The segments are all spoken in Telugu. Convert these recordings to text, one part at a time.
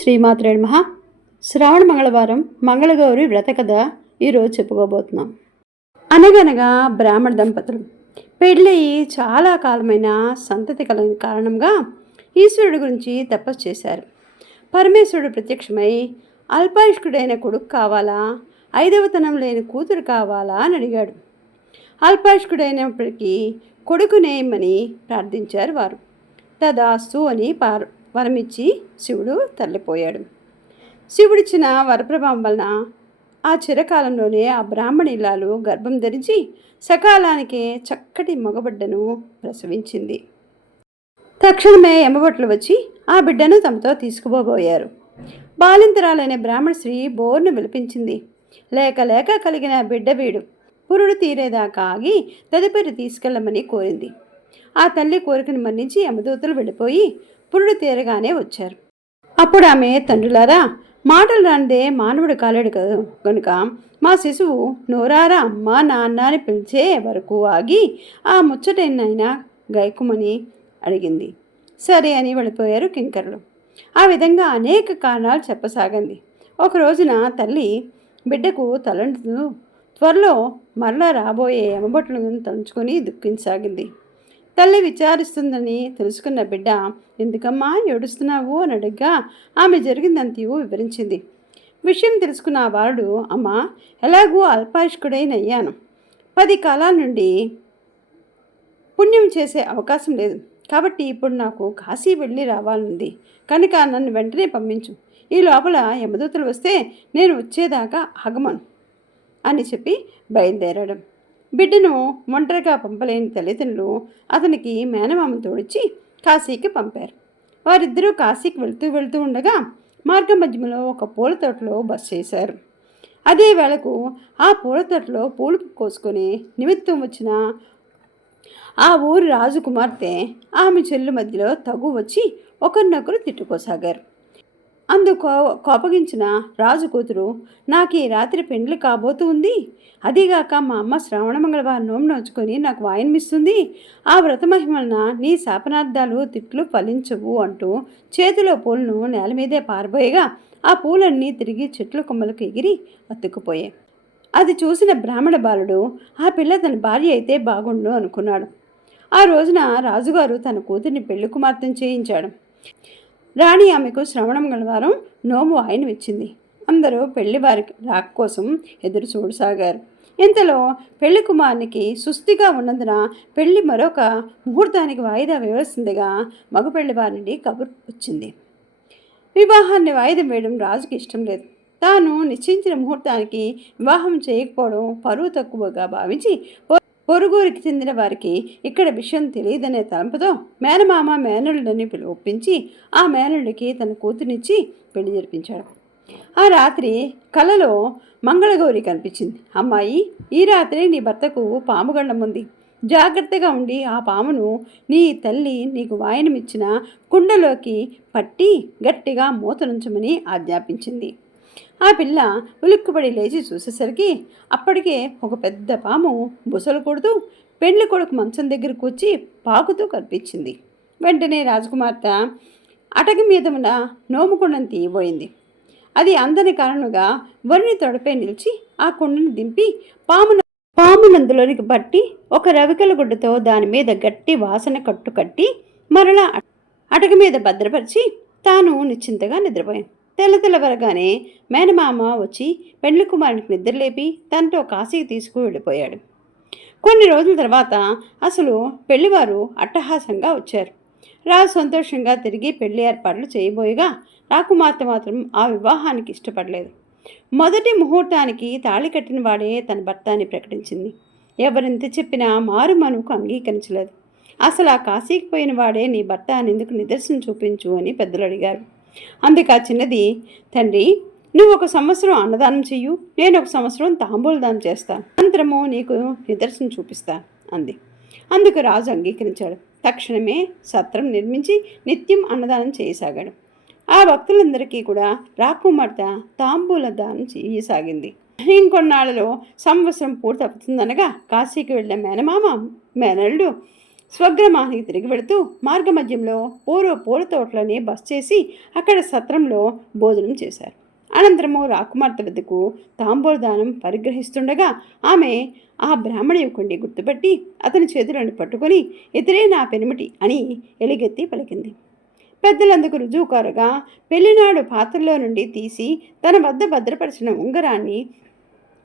శ్రీమాత్రే నమః. శ్రావణ మంగళవారం మంగళగౌరి వ్రత కథ ఈరోజు చెప్పుకోబోతున్నాం. అనగనగా బ్రాహ్మణ దంపతులు పెళ్ళయి చాలా కాలమైన సంతతి కలని కారణంగా ఈశ్వరుడి గురించి తపస్సు చేశారు. పరమేశ్వరుడు ప్రత్యక్షమై అల్పాయుష్కుడైన కొడుకు కావాలా, 5వ తనం లేని కూతురు కావాలా అని అడిగాడు. అల్పాయుష్కుడైనప్పటికీ కొడుకునేయమని ప్రార్థించారు వారు. తదాస్తు అని వరమిచ్చి శివుడు తరలిపోయాడు. శివుడిచ్చిన వరప్రభావం వలన ఆ చిరకాలంలోనే ఆ బ్రాహ్మణ ఇల్లాలు గర్భం ధరించి సకాలానికే చక్కటి మగబిడ్డను ప్రసవించింది. తక్షణమే యమభటులు వచ్చి ఆ బిడ్డను తమతో తీసుకుపోబోయారు. బాలింతరాలైన బ్రాహ్మణ స్త్రీ బోర్ను విలిపించింది. లేక లేక కలిగిన బిడ్డ వీడు పురుడు తీరేదాకా ఆగి తదుపరి తీసుకెళ్లమని కోరింది. ఆ తల్లి కోరికను మన్నించి యమదూతలు వెళ్ళిపోయి పురుడు తీరగానే వచ్చారు. అప్పుడు ఆమె, తండ్రులారా, మాటలు రానిదే మానవుడు కాలేడు కదా, కనుక మా శిశువు నోరారా అమ్మ నాన్న అని పిలిచే వరకు ఆగి ఆ ముచ్చటైనా గైకుమని అడిగింది. సరే అని వెళ్ళిపోయారు కింకరులు. ఆ విధంగా అనేక కారణాలు చెప్పసాగింది. ఒక రోజున తల్లి బిడ్డకు తలంటూ త్వరలో మరలా రాబోయే యమభటులను తలుచుకొని దుఃఖించసాగింది. తల్లి విచారిస్తుందని తెలుసుకున్న బిడ్డ, ఎందుకమ్మా ఏడుస్తున్నావు అని అడగ్గా ఆమె జరిగిందంతయు వివరించింది. విషయం తెలుసుకున్న ఆ బాలుడు, అమ్మా, ఎలాగూ అల్పాయుష్కుడైనయ్యాను, 10 కాలాల నుండి పుణ్యం చేసే అవకాశం లేదు, కాబట్టి ఇప్పుడు నాకు కాశీ వెళ్ళి రావాలనుంది, కనుక నన్ను వెంటనే పంపించు. ఈ లోపల యమదూతలు వస్తే నేను వచ్చేదాకా ఆగమను అని చెప్పి బయలుదేరాడు. బిడ్డను ఒంటరిగా పంపలేని తల్లిదండ్రులు అతనికి మేనమామ తోడిచ్చి కాశీకి పంపారు. వారిద్దరూ కాశీకి వెళ్తూ ఉండగా మార్గ మధ్యలో ఒక పూల తోటలో బస చేశారు. అదే వేళకు ఆ పూల తోటలో పూలు కోసుకొని నిమిత్తం వచ్చిన ఆ ఊరి రాజు కుమార్తె ఆమె చెల్లు మధ్యలో తగు వచ్చి ఒకరినొకరు తిట్టుకోసాగారు. అందుకు కోపగించిన రాజు కూతురు, నాకు ఈ రాత్రి పెండ్లి కాబోతూ ఉంది, అదిగాక మా అమ్మ శ్రావణ మంగళవారం నోము నోచుకొని నాకు వాయినమిస్తుంది, ఆ వ్రతమహిమలన నీ శాపనార్థాలు తిట్లు ఫలించవు అంటూ చేతిలో పూలను నేల మీదే పారబోయగా ఆ పూలన్నీ తిరిగి చెట్ల కొమ్మలకు ఎగిరి అతుక్కుపోయాయి. అది చూసిన బ్రాహ్మణ బాలుడు, ఆ పిల్ల తన భార్య అయితే బాగుండు అనుకున్నాడు. ఆ రోజున రాజుగారు తన కూతుర్ని పెళ్లి కుమార్తెను చేయించాడు. రాణి ఆమెకు శ్రవణ మంగళవారం నోము వాయినం ఇచ్చింది. అందరూ పెళ్లి వారికి రాక కోసం ఎదురు చూడసాగారు. ఇంతలో పెళ్లి కుమారునికి సుస్థిగా ఉన్నందున పెళ్లి మరొక ముహూర్తానికి వాయిదా వేయాల్సిందిగా మగ పెళ్లి వారి నుండి కబురు వచ్చింది. వివాహాన్ని వాయిదా వేయడం రాజుకి ఇష్టం లేదు. తాను నిశ్చయించిన ముహూర్తానికి వివాహం చేయకపోవడం పరువు తక్కువగా భావించి పొరుగురికి చెందిన వారికి ఇక్కడ విషయం తెలియదనే తలంపుతో మేనమామ మేనల్లుడని ఒప్పించి ఆ మేనల్లుడికి తన కూతురినిచ్చి పెళ్లి జరిపించాడు. ఆ రాత్రి కలలో మంగళగౌరి కనిపించింది. అమ్మాయి, ఈ రాత్రి నీ భర్తకు పాము గండం ఉంది, జాగ్రత్తగా ఉండి ఆ పామును నీ తల్లి నీకు వాయనమిచ్చిన కుండలోకి పట్టి గట్టిగా మూతనుంచమని ఆజ్ఞాపించింది. ఆ పిల్ల ఉలిక్కుపడి లేచి చూసేసరికి అప్పటికే ఒక పెద్ద పాము బుసలు కొడుతూ పెండ్లి కొడుకు మంచం దగ్గరకు వచ్చి పాకుతూ కనిపించింది. వెంటనే రాజకుమార్తె అటక మీద ఉన్న నోముకుండను తీయబోయింది. అది అందని కారణంగా వరుని తొడపై నిలిచి ఆ కుండను దింపి పామునందులోనికి పట్టి ఒక రవికల గుడ్డతో దాని మీద గట్టి వాసన కట్టు కట్టి మరలా అటక మీద భద్రపరిచి తాను నిశ్చింతగా నిద్రపోయాను. తెల్లవరగానే మేనమామ వచ్చి పెండ్లి కుమారునికి నిద్రలేపి తనతో కాశీకి తీసుకు వెళ్ళిపోయాడు. కొన్ని రోజుల తర్వాత అసలు పెళ్లివారు అట్టహాసంగా వచ్చారు. రాజు సంతోషంగా తిరిగి పెళ్లి ఏర్పాట్లు చేయబోయగా రాకుమార్తె మాత్రం ఆ వివాహానికి ఇష్టపడలేదు. మొదటి ముహూర్తానికి తాళి కట్టిన వాడే తన భర్త అని ప్రకటించింది. ఎవరెంత చెప్పినా మారు మనకు అంగీకరించలేదు. అసలు ఆ కాశీకి పోయిన వాడే నీ భర్త అనేందుకు నిదర్శనం చూపించు అని పెద్దలు అడిగారు. అందుకు ఆ చిన్నది, తండ్రి, నువ్వు 1 సంవత్సరం అన్నదానం చెయ్యు, నేను 1 సంవత్సరం తాంబూలదానం చేస్తాను, అనంతరము నీకు నిదర్శనం చూపిస్తాను అంది. అందుకు రాజు అంగీకరించాడు. తక్షణమే సత్రం నిర్మించి నిత్యం అన్నదానం చేయసాగాడు. ఆ భక్తులందరికీ కూడా రాకుమార్తె తాంబూల దానం చేయసాగింది. ఇంకొన్నాళ్ళలో సంవత్సరం పూర్తవుతుందనగా కాశీకి వెళ్ళిన మేనమామ మేనల్లుడు స్వగ్రామానికి తిరిగి వెళుతూ మార్గమధ్యంలో పూల తోటలని బస్ చేసి అక్కడ సత్రంలో భోజనం చేశారు. అనంతరము రాకుమార్తె వద్దకు తాంబూలదానం పరిగ్రహిస్తుండగా ఆమె ఆ బ్రాహ్మణ యువకుడిని గుర్తుపట్టి అతని చేతులను పట్టుకొని ఇతరే నా పెనిమిటి అని ఎలుగెత్తి పలికింది. పెద్దలందుకు రుజువుకారుగా పెళ్లినాడు పాత్రలో నుండి తీసి తన వద్ద భద్రపరిచిన ఉంగరాన్ని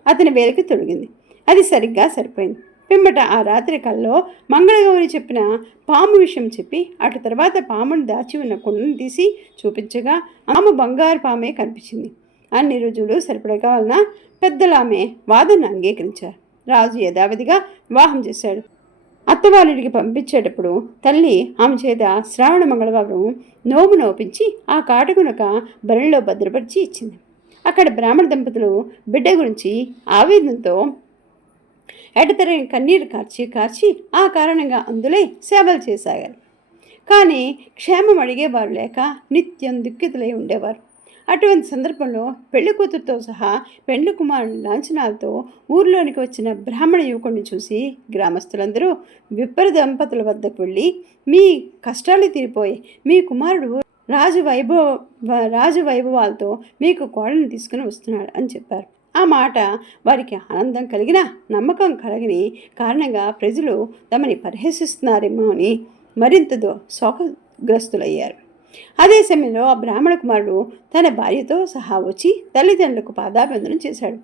అతని వేలికి తొడిగింది. అది సరిగ్గా సరిపోయింది. పిమ్మట ఆ రాత్రి కల్లో మంగళగౌరి చెప్పిన పాము విషయం చెప్పి అటు తర్వాత పామును దాచి ఉన్న కుండను తీసి చూపించగా ఆమె బంగారు పామే కనిపించింది. అన్ని రుజువులు సరిపడగా వలన పెద్దలు ఆమె వాదనను అంగీకరించారు. రాజు యథావిధిగా వివాహం చేశాడు. అత్తవారింటికి పంపించేటప్పుడు తల్లి ఆమె చేత శ్రావణ మంగళవారం నోము నోపించి ఆ కాటుకునక బరిలో భద్రపరిచి ఇచ్చింది. అక్కడ బ్రాహ్మణ దంపతులు బిడ్డ గురించి ఆవేదనతో ఎడతెరని కన్నీరు కార్చి ఆ కారణంగా అందులే సేవలు చేసాగారు. కానీ క్షేమం అడిగేవారు లేక నిత్యం దుఃఖితులై ఉండేవారు. అటువంటి సందర్భంలో పెళ్లి కూతురుతో సహా పెండ్లి కుమారుని లాంఛనాలతో ఊర్లోనికి వచ్చిన బ్రాహ్మణ యువకుడిని చూసి గ్రామస్తులందరూ విప్ర దంపతుల వద్దకు వెళ్ళి, మీ కష్టాలు తీరిపోయి మీ కుమారుడు రాజవైభవాలతో మీకు కోడలను తీసుకుని వస్తున్నాడు అని చెప్పారు. ఆ మాట వారికి ఆనందం కలిగిన నమ్మకం కలిగిన కారణంగా ప్రజలు తమని పరిహసిస్తున్నారేమో అని మరింత శోకగ్రస్తులయ్యారు. అదే సమయంలో ఆ బ్రాహ్మణ కుమారుడు తన భార్యతో సహా వచ్చి తల్లిదండ్రులకు పాదాభివందనం చేశాడు.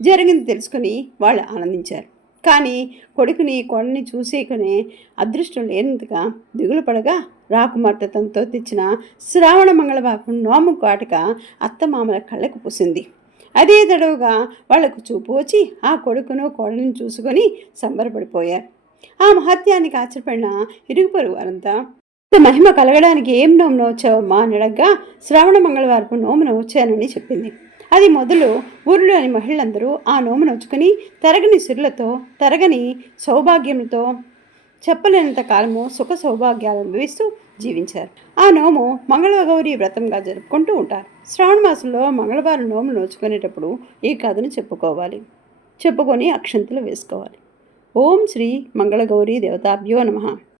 జరిగింది తెలుసుకుని వాళ్ళు ఆనందించారు. కానీ కొడుకుని కోడని చూసేకునే అదృష్టం లేనంతగా దిగులు పడగా రాకుమార్తె తనతో తెచ్చిన శ్రావణ మంగళవారం నోము కాటుక అత్తమామల కళ్ళకు పూసింది. అదే తడవుగా వాళ్లకు చూపు వచ్చి ఆ కొడుకును కోడలను చూసుకొని సంబరపడిపోయారు. ఆ మహత్యానికి ఆశ్చర్యపడిన ఇరుగు పొరుగు వారంతా మహిమ కలగడానికి ఏం నోము నోచావమ్మా అని అడగ్గా శ్రావణ మంగళవారపు నోము నోచానని చెప్పింది. అది మొదలు ఊరిలోని మహిళలందరూ ఆ నోము నోచుకుని తరగని సిరులతో తరగని సౌభాగ్యంతో చెప్పలేనంత కాలము సుఖ సౌభాగ్యాలు అనుభవిస్తూ జీవించారు. ఆ నోము మంగళగౌరి వ్రతంగా జరుపుకుంటూ ఉంటారు. శ్రావణ మాసంలో మంగళవారం నోము నోచుకునేటప్పుడు ఈ కథను చెప్పుకొని అక్షంతలు వేసుకోవాలి. ఓం శ్రీ మంగళగౌరీ దేవతాభ్యో నమః.